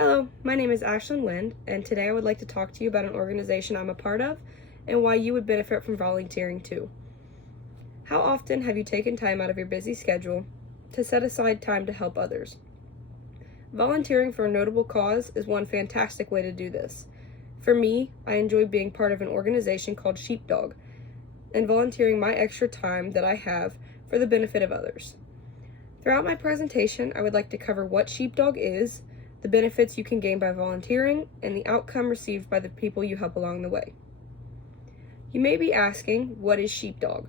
Hello, my name is Ashlyn Wind, and today I would like to talk to you about an organization I'm a part of and why you would benefit from volunteering too. How often have you taken time out of your busy schedule to set aside time to help others? Volunteering for a notable cause is one fantastic way to do this. For me, I enjoy being part of an organization called Sheepdog and volunteering my extra time that I have for the benefit of others. Throughout my presentation, I would like to cover what Sheepdog is, the benefits you can gain by volunteering, and the outcome received by the people you help along the way. You may be asking, what is Sheepdog?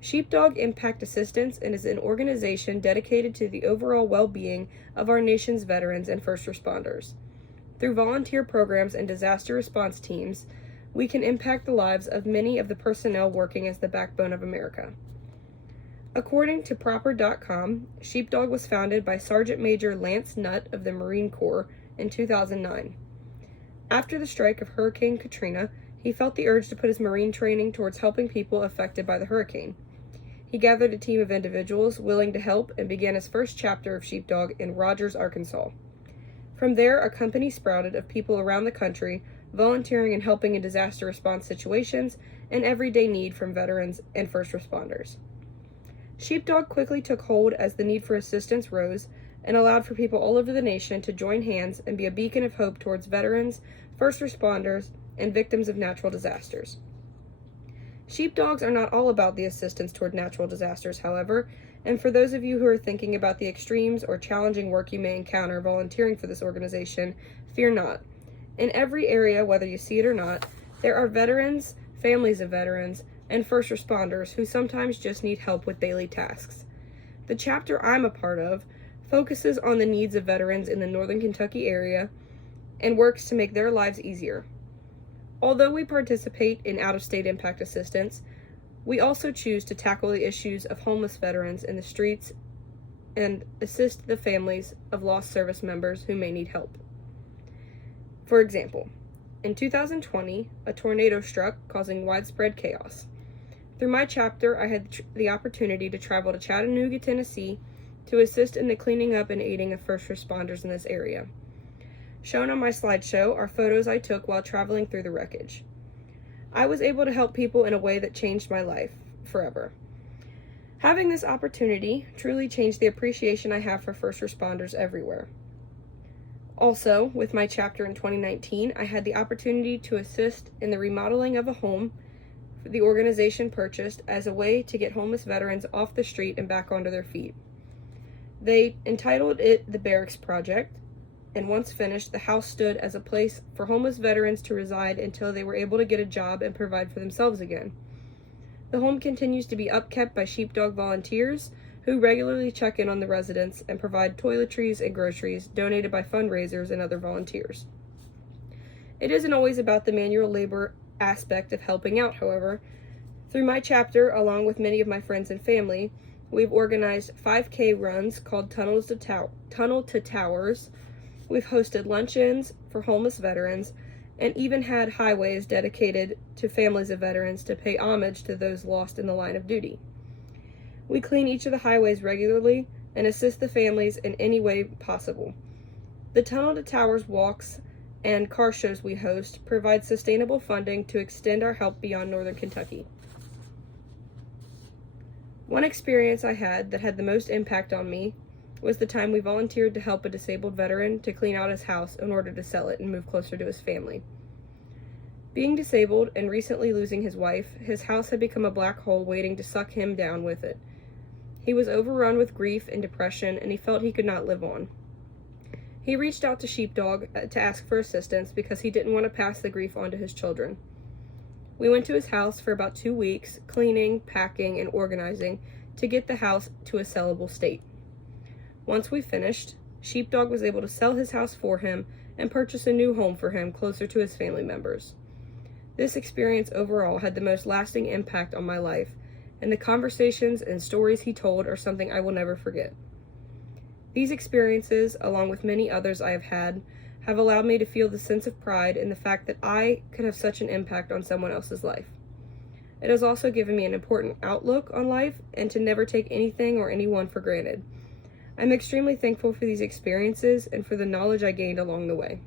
Sheepdog Impact Assistance is an organization dedicated to the overall well-being of our nation's veterans and first responders. Through volunteer programs and disaster response teams, we can impact the lives of many of the personnel working as the backbone of America. According to Proper.com, Sheepdog was founded by Sergeant Major Lance Nutt of the Marine Corps in 2009. After the strike of Hurricane Katrina, he felt the urge to put his Marine training towards helping people affected by the hurricane. He gathered a team of individuals willing to help and began his first chapter of Sheepdog in Rogers, Arkansas. From there, a company sprouted of people around the country volunteering and helping in disaster response situations and everyday need from veterans and first responders. Sheepdog quickly took hold as the need for assistance rose and allowed for people all over the nation to join hands and be a beacon of hope towards veterans, first responders, and victims of natural disasters. Sheepdogs are not all about the assistance toward natural disasters, however, and for those of you who are thinking about the extremes or challenging work you may encounter volunteering for this organization, fear not. In every area, whether you see it or not, there are veterans, families of veterans, and first responders who sometimes just need help with daily tasks. The chapter I'm a part of focuses on the needs of veterans in the Northern Kentucky area and works to make their lives easier. Although we participate in out-of-state impact assistance, we also choose to tackle the issues of homeless veterans in the streets and assist the families of lost service members who may need help. For example, in 2020, a tornado struck, causing widespread chaos. Through my chapter, I had the opportunity to travel to Chattanooga, Tennessee, to assist in the cleaning up and aiding of first responders in this area. Shown on my slideshow are photos I took while traveling through the wreckage. I was able to help people in a way that changed my life forever. Having this opportunity truly changed the appreciation I have for first responders everywhere. Also, with my chapter in 2019, I had the opportunity to assist in the remodeling of a home the organization purchased as a way to get homeless veterans off the street and back onto their feet. They entitled it the Barracks Project, and once finished, the house stood as a place for homeless veterans to reside until they were able to get a job and provide for themselves again. The home continues to be upkept by Sheepdog volunteers who regularly check in on the residents and provide toiletries and groceries donated by fundraisers and other volunteers. It isn't always about the manual labor aspect of helping out, however. Through my chapter, along with many of my friends and family, we've organized 5K runs called Tunnel to Towers. We've hosted luncheons for homeless veterans and even had highways dedicated to families of veterans to pay homage to those lost in the line of duty. We clean each of the highways regularly and assist the families in any way possible. The Tunnel to Towers walks and car shows we host provide sustainable funding to extend our help beyond Northern Kentucky. One experience I had that had the most impact on me was the time we volunteered to help a disabled veteran to clean out his house in order to sell it and move closer to his family. Being disabled and recently losing his wife, his house had become a black hole waiting to suck him down with it. He was overrun with grief and depression, and he felt he could not live on. He reached out to Sheepdog to ask for assistance because he didn't want to pass the grief on to his children. We went to his house for about 2 weeks, cleaning, packing, and organizing to get the house to a sellable state. Once we finished, Sheepdog was able to sell his house for him and purchase a new home for him closer to his family members. This experience overall had the most lasting impact on my life, and the conversations and stories he told are something I will never forget. These experiences, along with many others I have had, have allowed me to feel the sense of pride in the fact that I could have such an impact on someone else's life. It has also given me an important outlook on life and to never take anything or anyone for granted. I'm extremely thankful for these experiences and for the knowledge I gained along the way.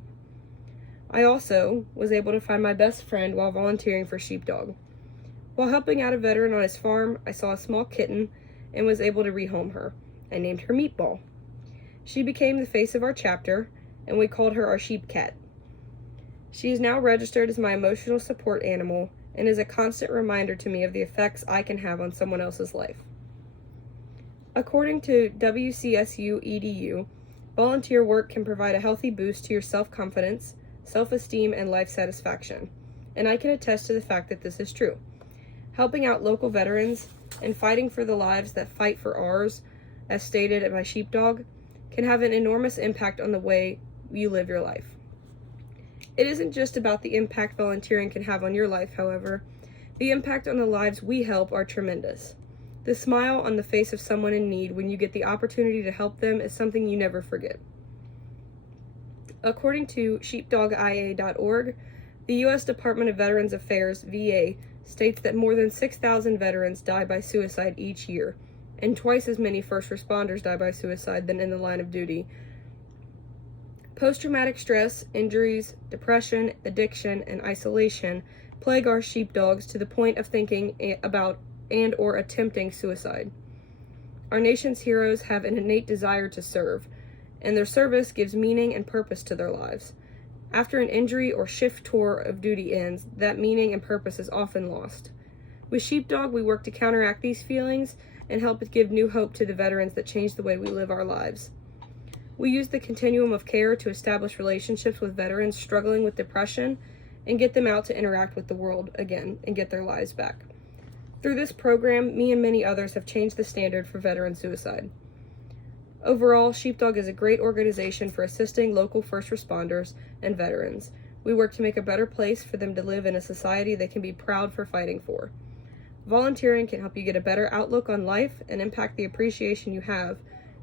I also was able to find my best friend while volunteering for Sheepdog. While helping out a veteran on his farm, I saw a small kitten and was able to rehome her. I named her Meatball. She became the face of our chapter, and we called her our sheep cat. She is now registered as my emotional support animal and is a constant reminder to me of the effects I can have on someone else's life. According to WCSU EDU, volunteer work can provide a healthy boost to your self-confidence, self-esteem, and life satisfaction, and I can attest to the fact that this is true. Helping out local veterans and fighting for the lives that fight for ours, as stated by Sheepdog, can have an enormous impact on the way you live your life. It isn't just about the impact volunteering can have on your life, however. The impact on the lives we help are tremendous. The smile on the face of someone in need when you get the opportunity to help them is something you never forget. According to sheepdogia.org, the U.S. Department of Veterans Affairs, VA, states that more than 6,000 veterans die by suicide each year, and twice as many first responders die by suicide than in the line of duty. Post-traumatic stress, injuries, depression, addiction, and isolation plague our sheepdogs to the point of thinking about and or attempting suicide. Our nation's heroes have an innate desire to serve, and their service gives meaning and purpose to their lives. After an injury or shift tour of duty ends, that meaning and purpose is often lost. With Sheepdog, we work to counteract these feelings and help give new hope to the veterans that change the way we live our lives. We use the continuum of care to establish relationships with veterans struggling with depression and get them out to interact with the world again and get their lives back. Through this program, me and many others have changed the standard for veteran suicide. Overall, Sheepdog is a great organization for assisting local first responders and veterans. We work to make a better place for them to live in a society they can be proud for fighting for. Volunteering can help you get a better outlook on life and impact the appreciation you have,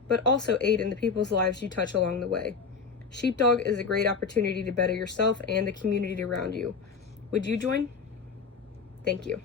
but also aid in the people's lives you touch along the way. Sheepdog is a great opportunity to better yourself and the community around you. Would you join? Thank you.